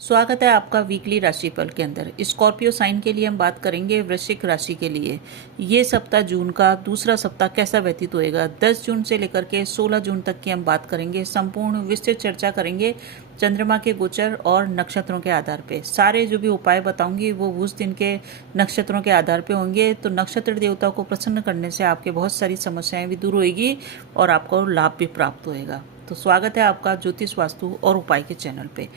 स्वागत है आपका वीकली राशिफल के अंदर। स्कॉर्पियो साइन के लिए हम बात करेंगे वृश्चिक राशि के लिए। ये सप्ताह जून का दूसरा सप्ताह कैसा व्यतीत होएगा, 10 जून से लेकर के 16 जून तक की हम बात करेंगे। संपूर्ण विस्तृत चर्चा करेंगे चंद्रमा के गोचर और नक्षत्रों के आधार पे। सारे जो भी उपाय बताऊंगी वो उस दिन के नक्षत्रों के आधार पे होंगे। तो नक्षत्र देवता को प्रसन्न करने से आपके बहुत सारी समस्याएं भी दूर होगी और आपको लाभ भी प्राप्त होएगा। तो स्वागत है आपका ज्योतिष वास्तु और उपाय के चैनल पे।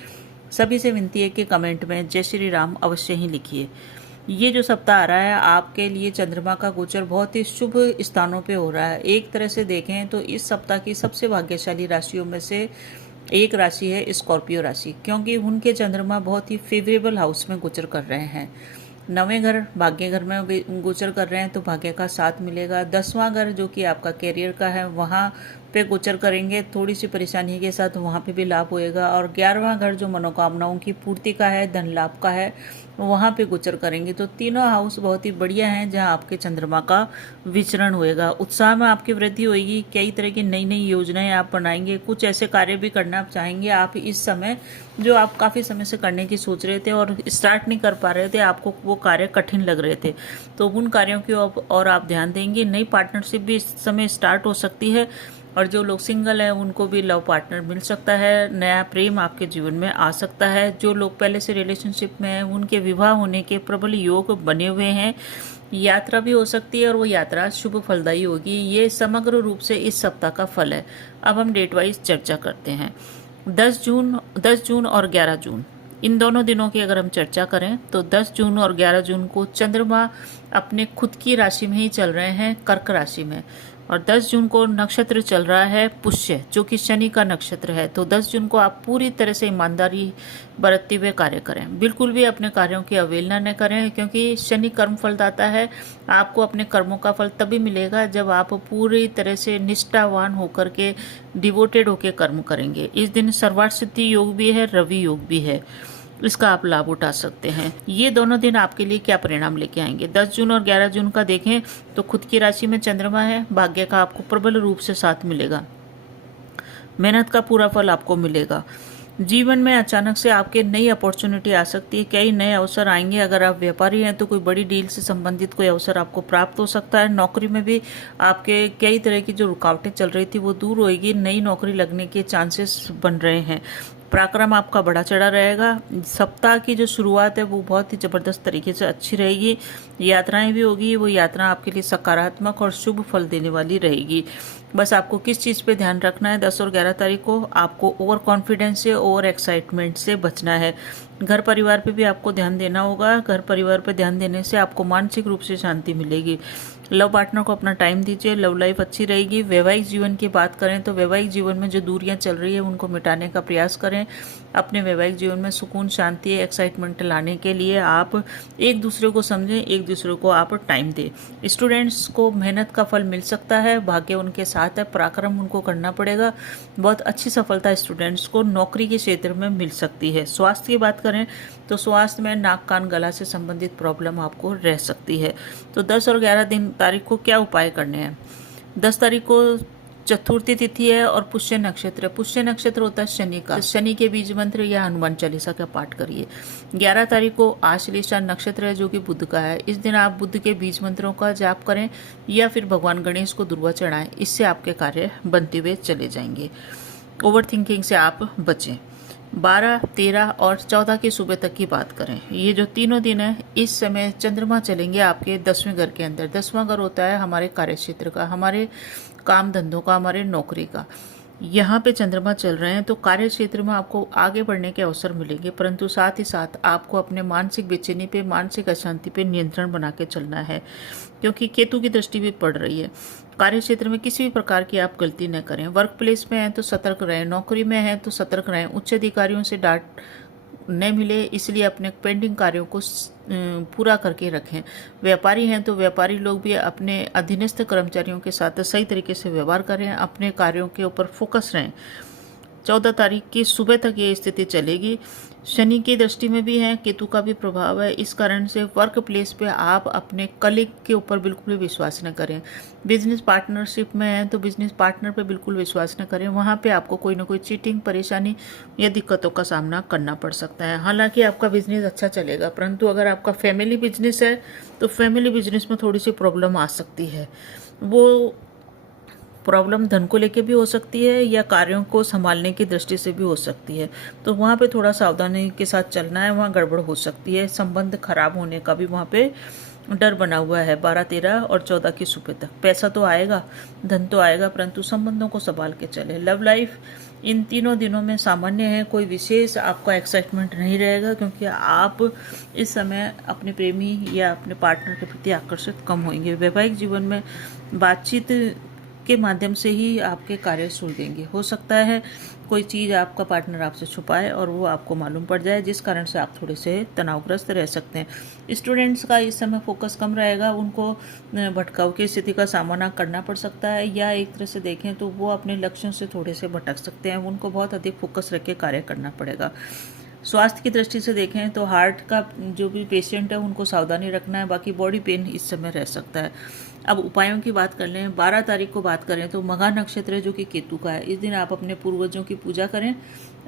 सभी से विनती है कि कमेंट में जय श्री राम अवश्य ही लिखिए। ये जो सप्ताह आ रहा है आपके लिए चंद्रमा का गोचर बहुत ही शुभ स्थानों पे हो रहा है। एक तरह से देखें तो इस सप्ताह की सबसे भाग्यशाली राशियों में से एक राशि है स्कॉर्पियो राशि, क्योंकि उनके चंद्रमा बहुत ही फेवरेबल हाउस में गोचर कर रहे हैं। नवें घर भाग्य घर में गोचर कर रहे हैं तो भाग्य का साथ मिलेगा। 10वां घर जो कि आपका कैरियर का है वहाँ पे गोचर करेंगे, थोड़ी सी परेशानी के साथ वहाँ पे भी लाभ होएगा। और 11वां घर जो मनोकामनाओं की पूर्ति का है, धन लाभ का है, वहाँ पे गोचर करेंगे। तो तीनों हाउस बहुत ही बढ़िया हैं जहाँ आपके चंद्रमा का विचरण होएगा। उत्साह में आपकी वृद्धि होएगी, कई तरह की नई नई योजनाएं आप बनाएंगे, कुछ ऐसे कार्य भी करना आप चाहेंगे आप इस समय जो आप काफ़ी समय से करने की सोच रहे थे और स्टार्ट नहीं कर पा रहे थे, आपको वो कार्य कठिन लग रहे थे, तो उन कार्यों की और आप ध्यान देंगे। नई पार्टनरशिप भी इस समय स्टार्ट हो सकती है और जो लोग सिंगल हैं उनको भी लव पार्टनर मिल सकता है। नया प्रेम आपके जीवन में आ सकता है। जो लोग पहले से रिलेशनशिप में हैं उनके विवाह होने के प्रबल योग बने हुए हैं। यात्रा भी हो सकती है और वो यात्रा शुभ फलदायी होगी। ये समग्र रूप से इस सप्ताह का फल है। अब हम डेट वाइज चर्चा करते हैं। 10 जून और 11 जून इन दोनों दिनों की अगर हम चर्चा करें तो 10 जून और 11 जून को चंद्रमा अपने खुद की राशि में ही चल रहे हैं, कर्क राशि में। और 10 जून को नक्षत्र चल रहा है पुष्य, जो कि शनि का नक्षत्र है। तो 10 जून को आप पूरी तरह से ईमानदारी बरतते हुए कार्य करें, बिल्कुल भी अपने कार्यों की अवहेलना न करें, क्योंकि शनि कर्म फलदाता है। आपको अपने कर्मों का फल तभी मिलेगा जब आप पूरी तरह से निष्ठावान होकर के डिवोटेड होकर कर्म करेंगे। इस दिन सर्वार्थ सिद्धि योग भी है, रवि योग भी है, इसका आप लाभ उठा सकते हैं। ये दोनों दिन आपके लिए क्या परिणाम लेके आएंगे, 10 जून और 11 जून का देखें तो खुद की राशि में चंद्रमा है, भाग्य का आपको प्रबल रूप से साथ मिलेगा, मेहनत का पूरा फल आपको मिलेगा। जीवन में अचानक से आपके नई अपॉर्चुनिटी आ सकती है, कई नए अवसर आएंगे। अगर आप व्यापारी हैं तो कोई बड़ी डील से संबंधित कोई अवसर आपको प्राप्त हो सकता है। नौकरी में भी आपके कई तरह की जो रुकावटें चल रही थी वो दूर होएगी, नई नौकरी लगने के चांसेस बन रहे हैं। पराक्रम आपका बढ़ा चढ़ा रहेगा। सप्ताह की जो शुरुआत है वो बहुत ही ज़बरदस्त तरीके से अच्छी रहेगी। यात्राएं भी होगी, वो यात्रा आपके लिए सकारात्मक और शुभ फल देने वाली रहेगी। बस आपको किस चीज़ पे ध्यान रखना है, 10 और 11 तारीख को आपको ओवर कॉन्फिडेंस से, ओवर एक्साइटमेंट से बचना है। घर परिवार पे भी आपको ध्यान देना होगा। घर परिवार पे ध्यान देने से आपको मानसिक रूप से शांति मिलेगी। लव पार्टनर को अपना टाइम दीजिए, लव लाइफ अच्छी रहेगी। वैवाहिक जीवन की बात करें तो वैवाहिक जीवन में जो दूरियां चल रही है उनको मिटाने का प्रयास करें। अपने वैवाहिक जीवन में सुकून, शांति, एक्साइटमेंट लाने के लिए आप एक दूसरे को समझें, एक दूसरे को आप टाइम दें। स्टूडेंट्स को मेहनत का फल मिल सकता है, भाग्य उनके साथ है, पराक्रम उनको करना पड़ेगा। बहुत अच्छी सफलता स्टूडेंट्स को नौकरी के क्षेत्र में मिल सकती है। स्वास्थ्य की बात करें तो स्वास्थ्य में नाक कान गला से संबंधित प्रॉब्लम आपको रह सकती है। तो 10 और 11 तारीख को क्या उपाय करने हैं। 10 तारीख को चतुर्थी तिथि है और पुष्य नक्षत्र। पुष्य नक्षत्र होता है शनि का। शनि के बीज मंत्र या हनुमान चालीसा का पाठ करिए। 11 तारीख को आश्लेषा नक्षत्र है जो कि बुध का है। इस दिन आप बुध के बीज मंत्रों का जाप करें या फिर भगवान गणेश को दुर्वा चढ़ाएं, इससे आपके कार्य बनते हुए चले जाएंगे। ओवर थिंकिंग से आप बचें। 12, 13 और 14 की सुबह तक की बात करें, ये जो तीनों दिन है इस समय चंद्रमा चलेंगे आपके 10वें घर के अंदर। 10वां घर होता है हमारे कार्य क्षेत्र का, हमारे काम धंधों का, हमारे नौकरी का। यहाँ पे चंद्रमा चल रहे हैं तो कार्य क्षेत्र में आपको आगे बढ़ने के अवसर मिलेंगे, परंतु साथ ही साथ आपको अपने मानसिक बेचैनी पे, मानसिक अशांति पे नियंत्रण बना के चलना है, क्योंकि केतु की दृष्टि भी पड़ रही है। कार्य क्षेत्र में किसी भी प्रकार की आप गलती न करें। वर्क प्लेस में हैं तो सतर्क रहें, नौकरी में हैं तो सतर्क रहें। उच्च अधिकारियों से डांट न मिले, इसलिए अपने पेंडिंग कार्यों को पूरा करके रखें। व्यापारी हैं तो व्यापारी लोग भी अपने अधीनस्थ कर्मचारियों के साथ सही तरीके से व्यवहार करें, अपने कार्यों के ऊपर फोकस रहें। 14 तारीख की सुबह तक ये स्थिति चलेगी। शनि की दृष्टि में भी है, केतु का भी प्रभाव है। इस कारण से वर्क प्लेस पे आप अपने कलीग के ऊपर बिल्कुल भी विश्वास न करें। बिजनेस पार्टनरशिप में है तो बिजनेस पार्टनर पे बिल्कुल विश्वास न करें। वहाँ पे आपको कोई ना कोई चीटिंग, परेशानी या दिक्कतों का सामना करना पड़ सकता है। हालांकि आपका बिजनेस अच्छा चलेगा, परंतु अगर आपका फैमिली बिजनेस है तो फैमिली बिजनेस में थोड़ी सी प्रॉब्लम आ सकती है। वो प्रॉब्लम धन को लेके भी हो सकती है या कार्यों को संभालने की दृष्टि से भी हो सकती है। तो वहाँ पे थोड़ा सावधानी के साथ चलना है, वहाँ गड़बड़ हो सकती है। संबंध खराब होने का भी वहाँ पे डर बना हुआ है 12, 13 और 14 की सुबह तक। पैसा तो आएगा, धन तो आएगा, परंतु संबंधों को संभाल के चले। लव लाइफ इन तीनों दिनों में सामान्य है, कोई विशेष आपका एक्साइटमेंट नहीं रहेगा, क्योंकि आप इस समय अपने प्रेमी या अपने पार्टनर के प्रति आकर्षित कम होंगे। वैवाहिक जीवन में बातचीत के माध्यम से ही आपके कार्य सुलझेंगे। हो सकता है कोई चीज़ आपका पार्टनर आपसे छुपाए और वो आपको मालूम पड़ जाए, जिस कारण से आप थोड़े से तनावग्रस्त रह सकते हैं। स्टूडेंट्स का इस समय फोकस कम रहेगा, उनको भटकाव की स्थिति का सामना करना पड़ सकता है, या एक तरह से देखें तो वो अपने लक्ष्यों से थोड़े से भटक सकते हैं। उनको बहुत अधिक फोकस रख के कार्य करना पड़ेगा। स्वास्थ्य की दृष्टि से देखें तो हार्ट का जो भी पेशेंट है उनको सावधानी रखना है, बाकी बॉडी पेन इस समय रह सकता है। अब उपायों की बात कर लें, 12 तारीख को बात करें तो मघा नक्षत्र है जो कि केतु का है। इस दिन आप अपने पूर्वजों की पूजा करें,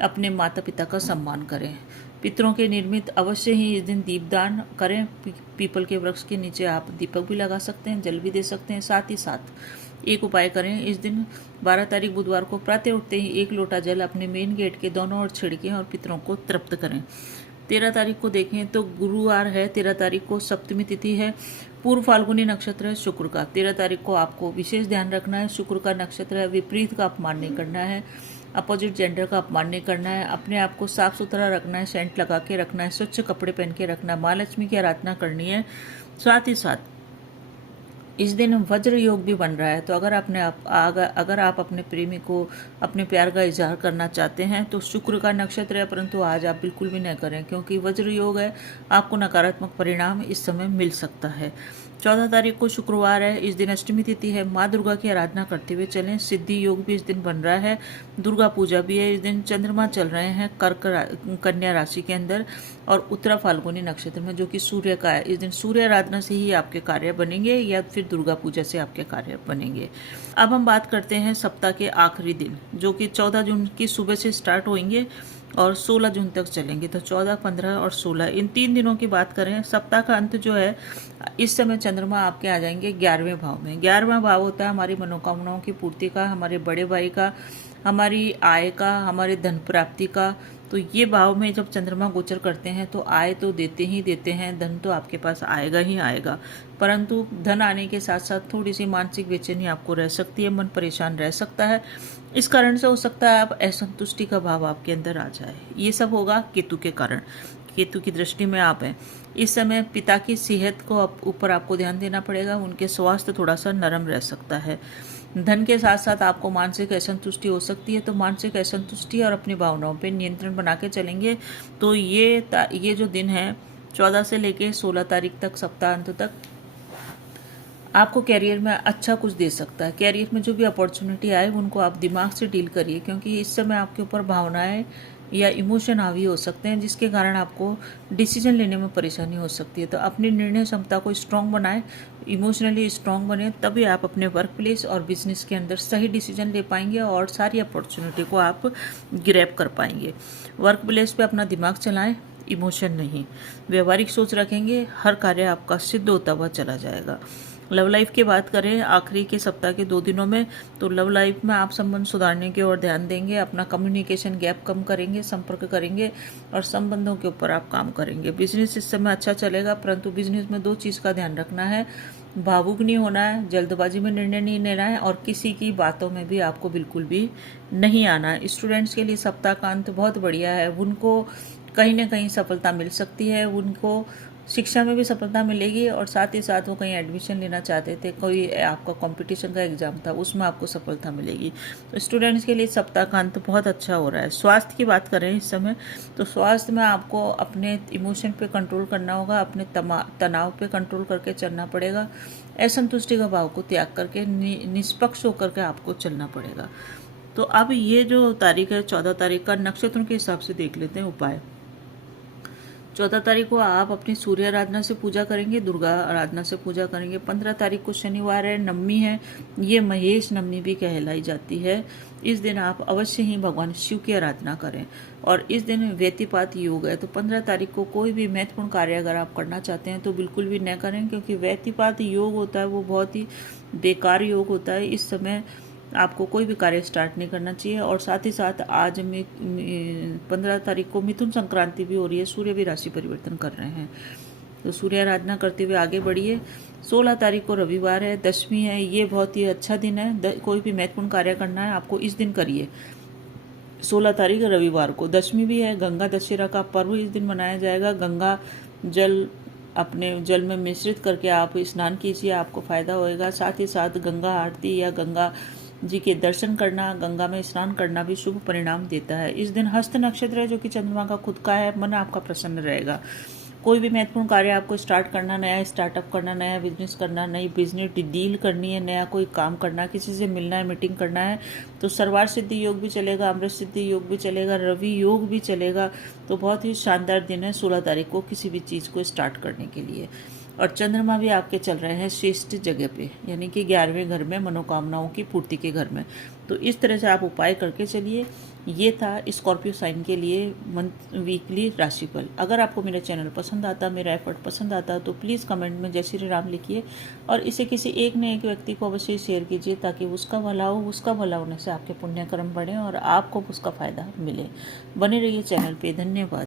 अपने माता पिता का सम्मान करें। पितरों के निर्मित अवश्य ही इस दिन दीपदान करें। पीपल के वृक्ष के नीचे आप दीपक भी लगा सकते हैं, जल भी दे सकते हैं। साथ ही साथ एक उपाय करें, इस दिन 12 तारीख बुधवार को प्रातः उठते ही 1 लोटा जल अपने मेन गेट के दोनों ओर छिड़कें और पितरों को तृप्त करें। 13 तारीख को देखें तो गुरुवार है, 13 तारीख को सप्तमी तिथि है, पूर्व फाल्गुनी नक्षत्र है शुक्र का। 13 तारीख को आपको विशेष ध्यान रखना है, शुक्र का नक्षत्र है, विपरीत का अपमान नहीं करना है, अपोजिट जेंडर का अपमान नहीं करना है, अपने आप को साफ सुथरा रखना है, सेंट लगा के रखना है, स्वच्छ कपड़े पहन के रखना है, माँ लक्ष्मी की आराधना करनी है। साथ ही साथ इस दिन वज्र योग भी बन रहा है, तो अगर आप अपने प्रेमी को अपने प्यार का इजहार करना चाहते हैं तो शुक्र का नक्षत्र है, परंतु आज आप बिल्कुल भी न करें, क्योंकि वज्र योग है, आपको नकारात्मक परिणाम इस समय मिल सकता है। 14 तारीख को शुक्रवार है, इस दिन अष्टमी तिथि है, माँ दुर्गा की आराधना करते हुए चलें। सिद्धि योग भी इस दिन बन रहा है, दुर्गा पूजा भी है। इस दिन चंद्रमा चल रहे हैं कन्या राशि के अंदर और उत्तरा फाल्गुनी नक्षत्र में, जो कि सूर्य का है। इस दिन सूर्य आराधना से ही आपके कार्य बनेंगे या फिर दुर्गा पूजा से आपके कार्य बनेंगे। अब हम बात करते हैं सप्ताह के आखिरी दिन, जो कि 14 जून की सुबह से स्टार्ट होंगे और 16 जून तक चलेंगे। तो 14, 15 और 16 इन 3 दिनों की बात करें। सप्ताह का अंत जो है, इस समय चंद्रमा आपके आ जाएंगे 11वें भाव में। 11वां भाव होता है हमारी मनोकामनाओं की पूर्ति का, हमारे बड़े भाई का, हमारी आय का, हमारे धन प्राप्ति का। तो ये भाव में जब चंद्रमा गोचर करते हैं तो आय तो देते ही देते हैं, धन तो आपके पास आएगा ही आएगा, परंतु धन आने के साथ साथ थोड़ी सी मानसिक बेचैनी आपको रह सकती है, मन परेशान रह सकता है। इस कारण से हो सकता है आप असंतुष्टि का भाव आपके अंदर आ जाए। ये सब होगा केतु के कारण, केतु की दृष्टि में आप हैं। इस समय पिता की सेहत को ऊपर आपको ध्यान देना पड़ेगा, उनके स्वास्थ्य थोड़ा सा नरम रह सकता है। धन के साथ साथ आपको मानसिक असंतुष्टि हो सकती है, तो मानसिक असंतुष्टि और अपनी भावनाओं पे नियंत्रण बना के चलेंगे तो ये जो दिन है 14 से लेके 16 तारीख तक, सप्ताह अंत तक, आपको कैरियर में अच्छा कुछ दे सकता है। कैरियर में जो भी अपॉर्चुनिटी आए उनको आप दिमाग से डील करिए, क्योंकि इस समय आपके ऊपर भावनाएं या इमोशन हावी हो सकते हैं, जिसके कारण आपको डिसीजन लेने में परेशानी हो सकती है। तो अपनी निर्णय क्षमता को स्ट्रांग बनाएं, इमोशनली स्ट्रांग बने, तभी आप अपने वर्क प्लेस और बिजनेस के अंदर सही डिसीजन ले पाएंगे और सारी अपॉर्चुनिटी को आप ग्रैब कर पाएंगे। वर्क प्लेस पे अपना दिमाग चलाएं, इमोशन नहीं। व्यवहारिक सोच रखेंगे, हर कार्य आपका सिद्ध होता हुआ चला जाएगा। लव लाइफ की बात करें आखिरी के सप्ताह के 2 दिनों में, तो लव लाइफ में आप संबंध सुधारने की ओर ध्यान देंगे, अपना कम्युनिकेशन गैप कम करेंगे, संपर्क करेंगे और संबंधों के ऊपर आप काम करेंगे। बिजनेस इस समय अच्छा चलेगा, परंतु बिजनेस में 2 चीज़ का ध्यान रखना है, भावुक नहीं होना है, जल्दबाजी में निर्णय नहीं लेना है और किसी की बातों में भी आपको बिल्कुल भी नहीं आना है। स्टूडेंट्स के लिए सप्ताह का अंत बहुत बढ़िया है, उनको कहीं ना कहीं सफलता मिल सकती है, उनको शिक्षा में भी सफलता मिलेगी और साथ ही साथ वो कहीं एडमिशन लेना चाहते थे, कोई आपका कंपटीशन का एग्जाम था, उसमें आपको सफलता मिलेगी। तो स्टूडेंट्स के लिए सप्ताह का अंत बहुत अच्छा हो रहा है। स्वास्थ्य की बात करें इस समय, तो स्वास्थ्य में आपको अपने इमोशन पे कंट्रोल करना होगा, अपने तनाव पे कंट्रोल करके चलना पड़ेगा, असंतुष्टि का भाव को त्याग करके निष्पक्ष होकर के आपको चलना पड़ेगा। तो अब ये जो तारीख है 14 तारीख का, नक्षत्रों के हिसाब से देख लेते हैं उपाय। 14 तारीख को आप अपनी सूर्य आराधना से पूजा करेंगे, दुर्गा आराधना से पूजा करेंगे। 15 तारीख को शनिवार है, नवमी है, ये महेश नवमी भी कहलाई जाती है। इस दिन आप अवश्य ही भगवान शिव की आराधना करें और इस दिन व्यतिपात योग है। तो 15 तारीख को कोई भी महत्वपूर्ण कार्य अगर आप करना चाहते हैं तो बिल्कुल भी न करें, क्योंकि व्यतिपात योग होता है वो बहुत ही बेकार योग होता है। इस समय आपको कोई भी कार्य स्टार्ट नहीं करना चाहिए। और साथ ही साथ आज में 15 तारीख को मिथुन संक्रांति भी हो रही है, सूर्य भी राशि परिवर्तन कर रहे हैं, तो सूर्य आराधना करते हुए आगे बढ़िए। 16 तारीख को रविवार है, दशमी है, ये बहुत ही अच्छा दिन है। कोई भी महत्वपूर्ण कार्य करना है आपको इस दिन करिए। 16 तारीख रविवार को दशमी भी है, गंगा दशहरा का पर्व इस दिन मनाया जाएगा। गंगा जल अपने जल में मिश्रित करके आप स्नान कीजिए, आपको फायदा होएगा। साथ ही साथ गंगा आरती या गंगा जी के दर्शन करना, गंगा में स्नान करना भी शुभ परिणाम देता है। इस दिन हस्त नक्षत्र है जो कि चंद्रमा का खुद का है, मन आपका प्रसन्न रहेगा। कोई भी महत्वपूर्ण कार्य आपको स्टार्ट करना, नया स्टार्टअप करना, नया बिजनेस करना, नई बिजनेस डील करनी है, नया कोई काम करना, किसी से मिलना है, मीटिंग करना है, तो सर्वार सिद्धि योग भी चलेगा, अमृत सिद्धि योग भी चलेगा, रवि योग भी चलेगा। तो बहुत ही शानदार दिन है 16 तारीख को किसी भी चीज़ को स्टार्ट करने के लिए। और चंद्रमा भी आपके चल रहे हैं श्रेष्ठ जगह पे, यानी कि 11वें घर में, मनोकामनाओं की पूर्ति के घर में। तो इस तरह से आप उपाय करके चलिए। ये था स्कॉर्पियो साइन के लिए वीकली राशिफल। अगर आपको मेरा चैनल पसंद आता, मेरा एफर्ट पसंद आता, तो प्लीज़ कमेंट में जय श्री राम लिखिए और इसे किसी एक न एक व्यक्ति को अवश्य शेयर कीजिए, ताकि उसका भला हो। उसका भला होने से आपके पुण्य कर्म बढ़ें और आपको उसका फ़ायदा मिले। बने रहिए चैनल पे। धन्यवाद।